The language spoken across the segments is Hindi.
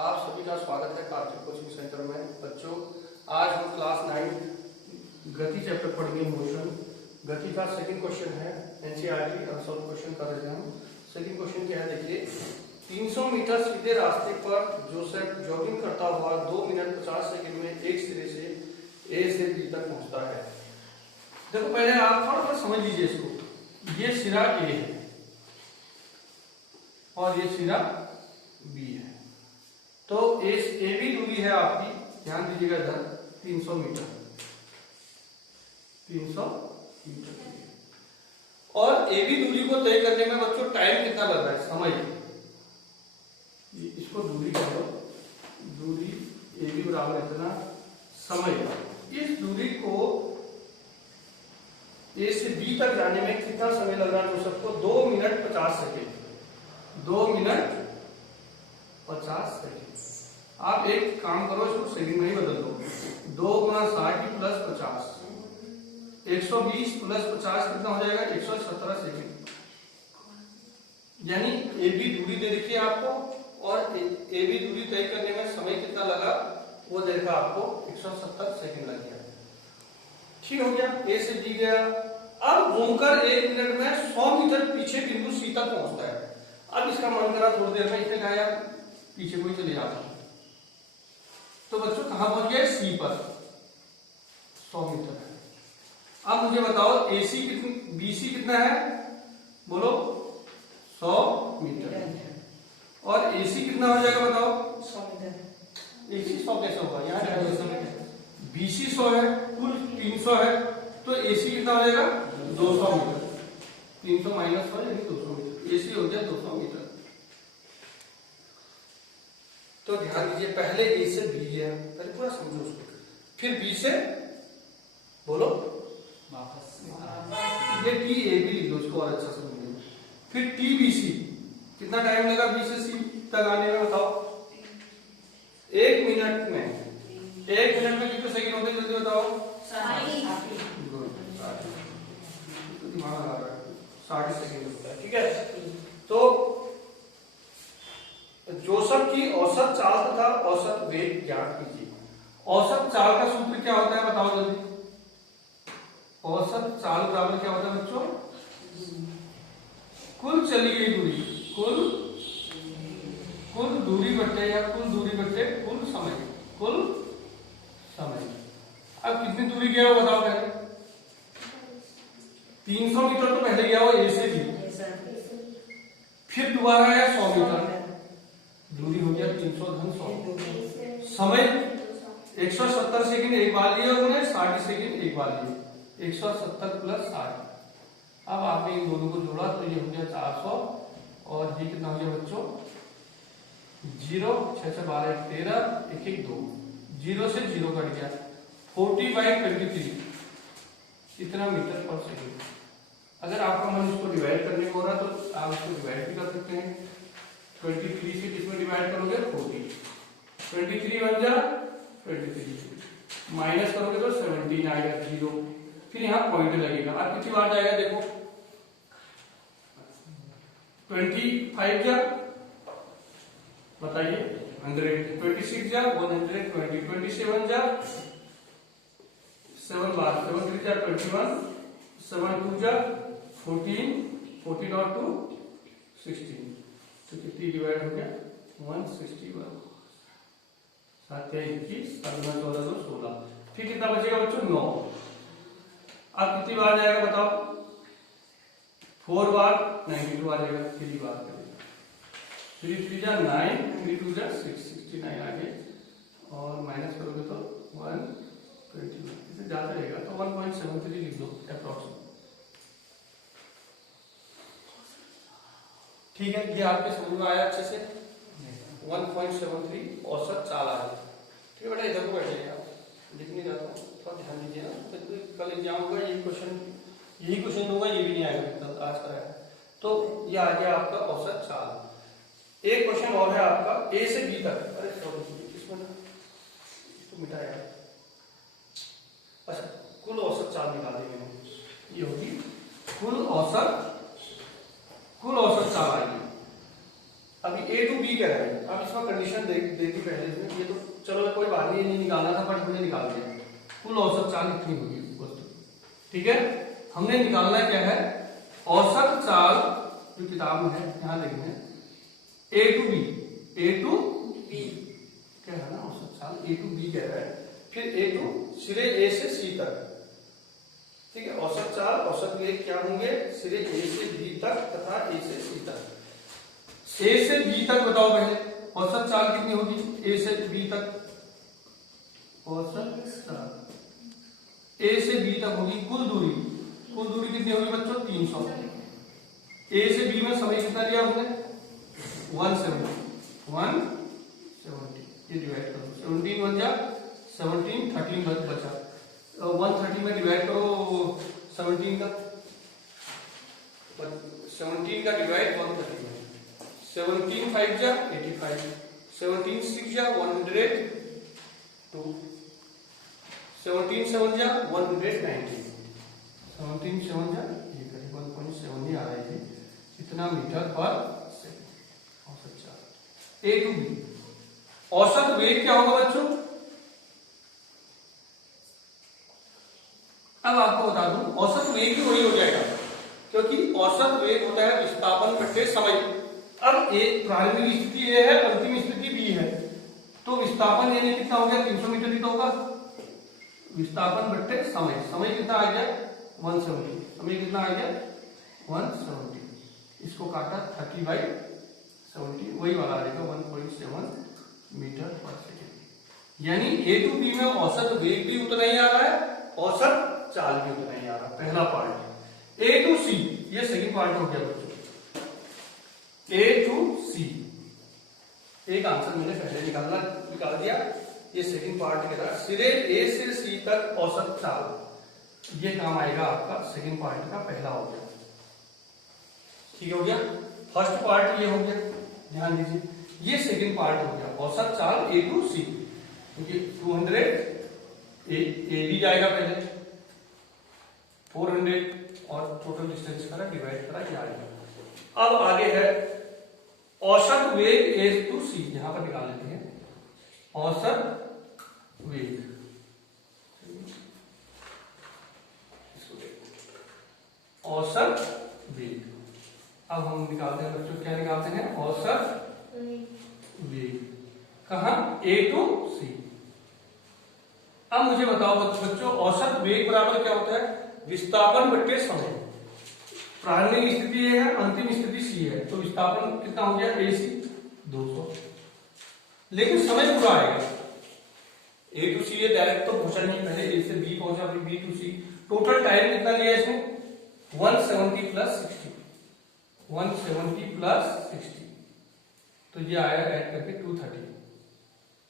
आप सभी का स्वागत है कार्तिक कोचिंग सेंटर में। बच्चों, आज हम क्लास 9 गति चैप्टर पढ़ेंगे। मोशन गति का सेकंड क्वेश्चन है। एनसीईआरटी अनसॉल्व क्वेश्चन कर रहे हैं हम। सेकंड क्वेश्चन क्या है, देखिए। 300 मीटर सीधे रास्ते पर जोसेफ जॉगिंग करता हुआ 2 मिनट 50 सेकंड में एक सिरे से ए से बी तक पहुंचता है। देखो, पहले आप थोड़ा सा समझ लीजिए इसको। ये सिरा ए है और ये सिरा बी है, तो ए बी दूरी है आपकी, ध्यान दीजिएगा इधर, 300 मीटर। 300 मीटर और ए बी दूरी को तय करने में बच्चों टाइम कितना लग रहा है, समय। इसको दूरी कह लो, दूरी ए बी बराबर इतना समय। इस दूरी को ए से बी तक जाने में कितना समय लग रहा है तो सबको 2 मिनट 50 सेकेंड। 2 minute 50 second. आप एक काम करो, इसको सेकंड में ही बदल दो। 2 गुना 60 प्लस 50, 120 प्लस 50 कितना हो जाएगा, 117 सेकेंड। यानी ए बी दूरी दे रखी है आपको और ए बी दूरी तय करने में समय कितना लगा वो दे रखा आपको, 170 सेकेंड लग गया। ठीक हो गया, ए से बी गया। अब घूमकर 1 मिनट में 100 मीटर पीछे बिंदु सी तक पहुंचता है। अब इसका मन करा थोड़ी देर में इसने कहा यार पीछे कोई चले जाता, तो बच्चों कहां पहुंच गए, सी पर। 100 मीटर है। अब मुझे बताओ एसी कितनी, बीसी कितना है, बोलो 100 मीटर। और एसी कितना हो जाएगा बताओ, 100 मीटर। एसी 100 कैसे होगा, यहाँ बीसी 100 है, कुल 300 है, तो एसी कितना हो जाएगा, 200 मीटर। 300 माइनस 100 यानी 200 मीटर। एसी हो गया 200 मीटर। तो ध्यान दीजिए, पहले ए से बी गया, पहले पूरा समझो उसको, फिर बी से बोलो वापस, ये टी ए बी लिख दो इसको और अच्छा समझिए। फिर टी बी सी, कितना टाइम लगा बी से सी तक आने में बताओ, 1 मिनट में। 1 मिनट में कितने सेकंड होते हैं जल्दी बताओ, 60 सेकंड होता है। ठीक है, तो जोसेफ की औसत चाल तथा औसत वेग ज्ञात कीजिए। औसत चाल का सूत्र क्या होता है बताओ जल्दी। औसत चाल बराबर क्या होता है बच्चों, कुल चली गई दूरी, कुल दूरी बटे या कुल दूरी बटे कुल समय, कुल समय। अब कितनी दूरी गया हो बताओ पहले। 300 मीटर तो पहले गया हो ए से बी, फिर दोबारा आया 100 मीटर, दूरी हो गया 300 धन 100। समय 170 सेकंड एक बार लिए उन्होंने, 60 सेकंड एक बार लिए, 170 प्लस 60। अब आपने इन दोनों को जोड़ा तो ये हो गया 400 और ये कितना हो गया बच्चों, 0 6 से 12 1 13 1 1 2, 0 से 0 कट गया, 40/23 इतना मीटर पर सेकंड। अगर आपका मन इसको डिवाइड करने को हो रहा तो आप इसको डिवाइड भी कर सकते हैं। 23 से किसमें डिवाइड करोगे, 40। 23 बन जा 23, माइनस करोगे तो 17 आएगा, 0, फिर यहाँ पॉइंट लगेगा। अब कितनी बार जाएगा देखो, 25 जा बताइए 100, 26 जा 120, 27 जा 7 बार, 7 3 जा 21, 7 2 जा 14, 14 और 2 16, तो कितनी डिवाइड हो गया, 161, 7 या 21, 7 गुना 14 तो 16। फिर कितना बचेगा बच्चों, 9। अब कितनी बार जाएगा बताओ, 4 बार 92 आ जाएगा, 3 बार करेगा, 3 3 जा 9, 3 2 जा 6, 69 आ गए, और माइनस करोगे तो 121, इसे ज्यादा रहेगा तो 1.73 लिख दो अप्रोक्सीमेट। ठीक है, ये आपके समझ में आया अच्छे से। 1.73 औसत चाल आ रही है। ठीक है बेटा, इधर को बैठिएगा, लिखने जाता हूँ, थोड़ा ध्यान दीजिए ना, तो कल एग्जाम होगा, यही क्वेश्चन होगा, ये भी नहीं आएगा आज का है। तो ये आ गया आपका औसत चाल। एक क्वेश्चन और है आपका, ए से बी तक। अरे इसमें इसको मिटाया, अच्छा कुल औसत चाल निकाली मैंने, ये होगी कुल औसत चाल आएगी। अभी ए टू बी कह रहा है। अब इसका कंडीशन देखी पहले इसमें, ये तो चलो कोई बात नहीं, निकालना था बट हमने निकाल दिया। कुल औसत चाल इतनी होगी वस्तु, ठीक है। हमने निकालना क्या है, औसत चाल जो किताब में है यहाँ देखेंगे, A to B, A to B क्या है ना, औसत चाल ए टू बी कह रहा है, फिर ए टू सिरे ए से सी तक, ठीक है। औसत चाल औसत वेग क्या होंगे, सिरे ए से बी तक तथा ए से सी तक। ए से बी तक बताओ पहले, औसत चाल कितनी होगी ए से बी तक, औसत चाल ए से बी तक होगी, कुल दूरी कितनी होगी बच्चों, 300। ए से बी में समय कितना लिया हमने, 170, ये डिवाइड करो, 17 बन जा 17, 13 बचा, 130 में डिवाइड करो 17 का, 17 का डिवाइड 130 में, 17 5 जा 85, 17 6 जा 102, 17 7 जा 190, 17 7 जा ये करीब 1.7 ही आ रही थी, इतना मीटर पर सेकंड औसत चाल। ए टू बी, औसत वेग क्या होगा बच्चों, अब आपको बता दूं, औसत वेग भी वही हो जाएगा, क्योंकि औसत वेग होता है विस्थापन बट्टे समय। अब एक प्रारंभिक स्थिति ए है, अंतिम स्थिति बी है, तो विस्थापन यानी कितना हो गया, 300 मीटर ही तो होगा, विस्थापन बट्टे समय, समय कितना आ गया 170, समय कितना आ गया 170, इसको काटा 30/70, वही वाला आ जाएगा 1.7 मीटर पर सेकेंड। यानी ए टू बी में औसत वेग भी उतना ही आ रहा है, औसत चाल भी उतना ही आ रहा है, पहला पार्ट। ए टू सी, ये सेकंड पार्ट हो गया बच्चों, ए टू सी, एक आंसर मैंने पहले निकाल दिया, ये सेकंड पार्ट के रहा, सिरे ए से सी तक औसत चाल, ये काम आएगा आपका सेकंड पार्ट का पहला हो गया, ठीक हो गया। फर्स्ट पार्ट ये हो गया, ध्यान दीजिए, ये सेकंड पार्ट हो गया, औसत चाल ए टू सी, क्योंकि 200 ए भी जाएगा पहले, 400 और टोटल डिस्टेंस करा डिवाइड करा ये आएगा। अब आगे है औसत वेग ए टू सी, यहां पर निकाल लेते हैं औसत वेग, औसत वेग। अब हम निकालते हैं बच्चों, क्या निकालते हैं, औसत वेग, कहां, ए टू सी। अब मुझे बताओ बच्चों, औसत वेग बराबर क्या होता है, विस्थापन बट्टे समय। प्रारंभिक स्थिति ए है, अंतिम स्थिति सी है, तो विस्थापन कितना हो गया ए सी 200, लेकिन समय पूरा आएगा, ए टू सी ये डायरेक्ट तो पहुंचा नहीं, पहले ए से बी पहुंचा, फिर B to C, total time कितना लिया इसने 170 प्लस 60, 170 प्लस 60, तो ये आया ऐड करके 230,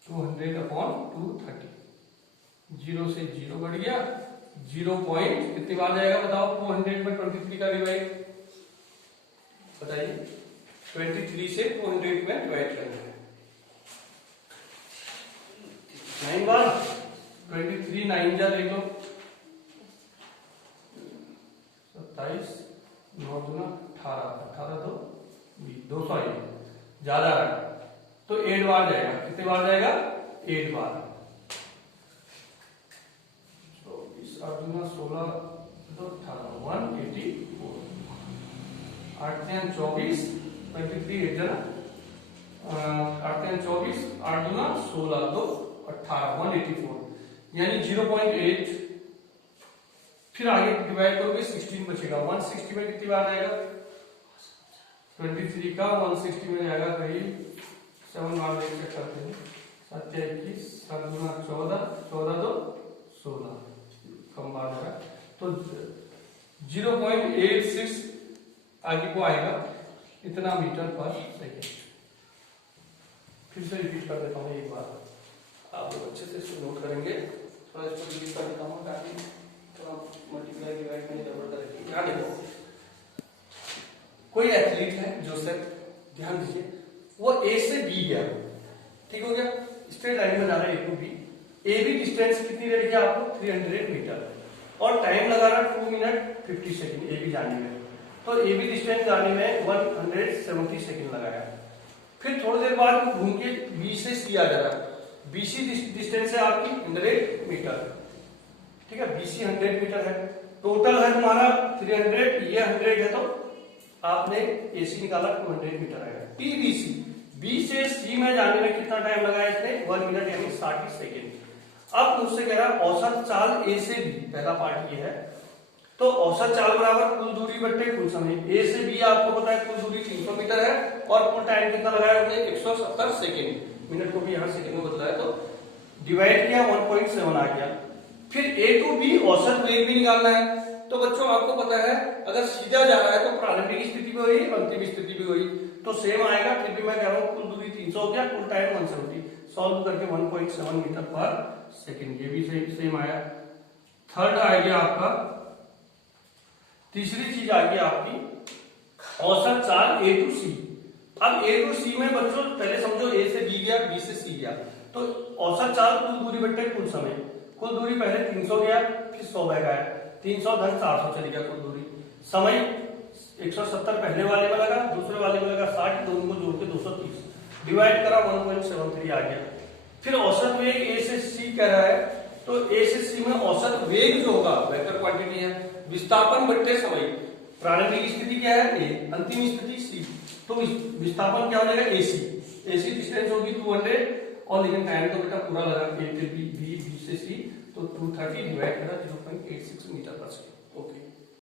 200/230, 0 से 0 बढ़ गया, 0 पॉइंट कितनी बार जाएगा बताओ, 200 में 23 का डिवाइड, बताइए 23 से 200 में डिवाइड करना है, 9 बार, 23 9 जा देख लो, 27 9 दूना 18, 18 तो 200 ज्यादा है, तो 8 बार जाएगा, कितने बार जाएगा 8 बार, 16 तो 18 184, 8 24, 23 8 जना, 8 24, 8 दूना 16 तो 18, 184, यानी 0.8, फिर आगे डिवाइड करोगे 16 बचेगा, 160 में कितनी बार आएगा, 23 का 160 में जाएगा करीब 7 बार चेक करते हैं, 7 21, 7 दूना 14, 14 तो 16, कम बार होगा, तो 0.86 आगे को आएगा, इतना मीटर पर सेकेंड। फिर से रिपीट कर देता हूँ एक बार, आप लोग अच्छे से इसको नोट करेंगे, थोड़ा इसको रिपीट कर देता हूँ ताकि थोड़ा मल्टीप्लाई डिवाइड करने की जरूरत रहेगी। ध्यान देखो, कोई एथलीट है जो सर, ध्यान दीजिए, वो ए से बी गया, ठीक हो गया, स्ट्रेट लाइन में जा रहा है A to B, A B distance कितनी दे रही है आपको 300 मीटर, और टाइम लगा रहा 2 मिनट 50 सेकंड ए बी जाने में, तो ए बी डिस्टेंस जाने में 170 सेकंड लगाया, फिर थोड़ी देर बाद घूम के बी से सी आ जा रहा है। बीसी डिस्टेंस है आपकी 100 मीटर, ठीक है, बीसी 100 मीटर है, टोटल है तुम्हारा 300, ये 100 है तो आपने एसी निकाला 200 मीटर आएगा। टीबीसी, बी से सी में जाने में कितना टाइम लगा इसने, 1 मिनट यानी 60 सेकेंड। अब मुझसे कह रहा है औसत चाल ए से बी, पहला पार्ट ये है, तो औसत चाल बराबर कुल दूरी बट्टे कुल समय। ए से बी आपको पता है कुल दूरी 300 मीटर है और कुल टाइम कितना लगाया उसने, 170 सेकेंड, मिनट को भी यहाँ सेकेंड में बदला है तो डिवाइड किया 1.7 आ गया। फिर ए टू बी औसत वेग भी निकालना है। तो बच्चों आपको पता है अगर सीधा जा रहा है तो प्रारंभिक स्थिति भी हुई, अंतिम स्थिति भी हुई, तो सेम आएगा। फिर भी मैं कह रहा हूँ कुल दूरी 300 हो गया, कुल टाइम 170, सॉल्व करके 1.7 मीटर पर सेकेंड, ये भी सेम आया। थर्ड आ गया आपका, तीसरी चीज आ गई आपकी औसत चाल ए टू सी। अब ए टू सी में बच्चों पहले समझो ए से बी गया, बी से सी गया, तो औसत चाल कुल दूरी बट्टे कुल समय। कुल दूरी पहले 300 गया, फिर 100 बैग आया, 300 धन 400 चली गया कुल दूरी। समय 170 पहले वाले में लगा, दूसरे वाले में लगा 60, दोनों को जोड़ के 230, डिवाइड करा 1.73 आ गया। फिर औसत वेग ए से सी कह रहा है, तो ए से सी में औसत वेग जो होगा वेक्टर क्वांटिटी है, विस्थापन बट्टे समय। प्रारंभिक स्थिति क्या है ए, अंतिम स्थिति सी, तो विस्थापन क्या हो जाएगा एसी, एसी डिस्टेंस होगी 200 और लेकिन टाइम तो बेटा पूरा लगा ए से बी, बी से सी, तो 230 डिवाइड करा 0.86 मीटर पर सेकेंड। ओके।